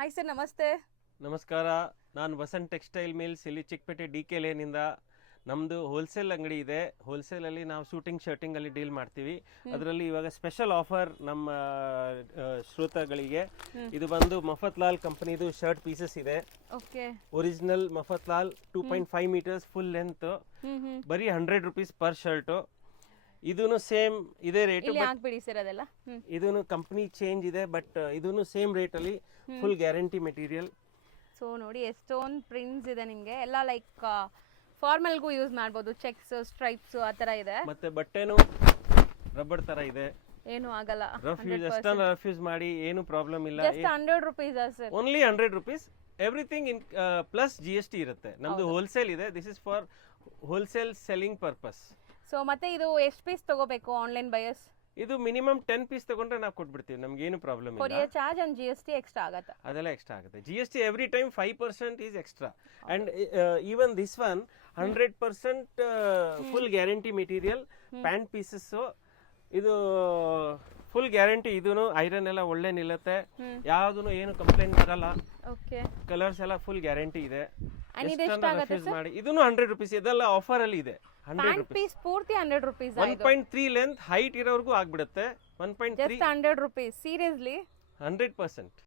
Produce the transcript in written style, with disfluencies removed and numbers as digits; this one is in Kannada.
ಹಾಯ್ ಸರ್, ನಮಸ್ತೆ. ನಮಸ್ಕಾರ. ನಾನು ವಸಂತ್ ಟೆಕ್ಸ್ಟೈಲ್ ಮಿಲ್ಸ್ ಇಲ್ಲಿ ಚಿಕ್ಕಪೇಟೆ DK ಲೇನಿಂದ. ನಮ್ಮದು ಹೋಲ್ಸೇಲ್ ಅಂಗಡಿ ಇದೆ. ಹೋಲ್ಸೇಲಲ್ಲಿ ನಾವು ಶೂಟಿಂಗ್ ಶರ್ಟಿಂಗಲ್ಲಿ ಡೀಲ್ ಮಾಡ್ತೀವಿ. ಅದರಲ್ಲಿ ಇವಾಗ ಸ್ಪೆಷಲ್ ಆಫರ್ ನಮ್ಮ ಶ್ರೋತಗಳಿಗೆ. ಇದು ಬಂದು ಮಫತ್ಲಾಲ್ ಕಂಪನಿದು ಶರ್ಟ್ ಪೀಸಸ್ ಇದೆ. Okay. Original Mafatlal 2.5 meters full length, ಬರೀ 100 rupees ಪರ್ ಶರ್ಟು. ಇದೂ ಸೇಮ್ ಇದೇ ರೇಟ್. ಇಲ್ಲಿ ಹಾಕ್ಬಿಡಿ ಸರ್ ಅದೆಲ್ಲ. ಇದೂ ಕಂಪ್ನಿ ಚೇಂಜ್ ಇದೆ, ಬಟ್ ಇದೂ ಸೇಮ್ ರೇಟಲ್ಲಿ ಫುಲ್ ಗ್ಯಾರಂಟಿ ಮೆಟೀರಿಯಲ್. ಸೊ ನೋಡಿ ಎಷ್ಟೊಂದು ಪ್ರಿಂಟ್ಸ್ ಇದೆ ನಿಮಗೆ. ಎಲ್ಲ ಲೈಕ್ ಫಾರ್ಮಲ್ಗೂ ಯೂಸ್ ಮಾಡ್ಬೋದು. ಚೆಕ್ಸ್, ಸ್ಟ್ರೈಪ್ಸ್ ಆ ಥರ ಇದೆ. ಮತ್ತೆ ಬಟ್ಟೆನೂ ರಬ್ಬರ್ ತರ ಇದೆ, ಏನು ಆಗಲ್ಲ. ಎಷ್ಟೊಂದು ರಫ್ಯೂಸ್ ಮಾಡಿ ಏನು ಪ್ರಾಬ್ಲಮ್ ಇಲ್ಲ. Just 100 rupees sir. Only 100 rupees. Everything in plus GST ಇರುತ್ತೆ. ನಮ್ದು ಹೋಲ್ಸೇಲ್ ಇದೆ. This is for wholesale selling purpose. So ಮತ್ತೆ ಇದು ಎಷ್ಟು ಪೀಸ್ ತಗೋಬೇಕು ಆನ್ಲೈನ್ ಬಯರ್ಸ್? ಇದು ಮಿನಿಮಮ್ 10 ಪೀಸ್ ತಗೊಂಡ್ರೆ ನಾವು ಕೊಟ್ಬಿಡ್ತೀವಿ. ನಮ್ಗೆ ಏನು ಪ್ರಾಬ್ಲಮ್ ಇಲ್ಲ. Courier charge and GST extra ಆಗುತ್ತೆ. ಅದೆಲ್ಲ ಎಕ್ಸ್ಟ್ರಾ ಆಗುತ್ತೆ. GST every time 5% is extra. And even this one 100% full guarantee material pant pieces. ಇದು ಫುಲ್ ಗ್ಯಾರಂಟಿ. ಇದೂ ಐರನ್ ಎಲ್ಲ ಒಳ್ಳೆ ನಿಲ್ಲುತ್ತೆ. ಯಾವ್ದು ಏನು ಕಂಪ್ಲೇಂಟ್ ಬರಲ್ಲ. ಓಕೆ. ಕಲರ್ಸ್ ಎಲ್ಲ ಫುಲ್ ಗ್ಯಾರಂಟಿ ಇದೆ. ಮಾಡಿ ಇದೂ 100 rupees. ಇದೆಲ್ಲ ಆಫರ್ ಅಲ್ಲಿ ಇದೆ. 100 ಪ್ಯಾಂಟ್ rupees. ಪೀಸ್ ಪೂರ್ತಿ 100 rupees. 1.3 ಲೆಂತ್ ಹೈಟ್ ಇರೋವರೆಗೂ ಆಗ್ಬಿಡುತ್ತೆ. 1.3 ಜಸ್ಟ್ 100 rupees. ಸೀರಿಯಸ್ಲಿ 100%.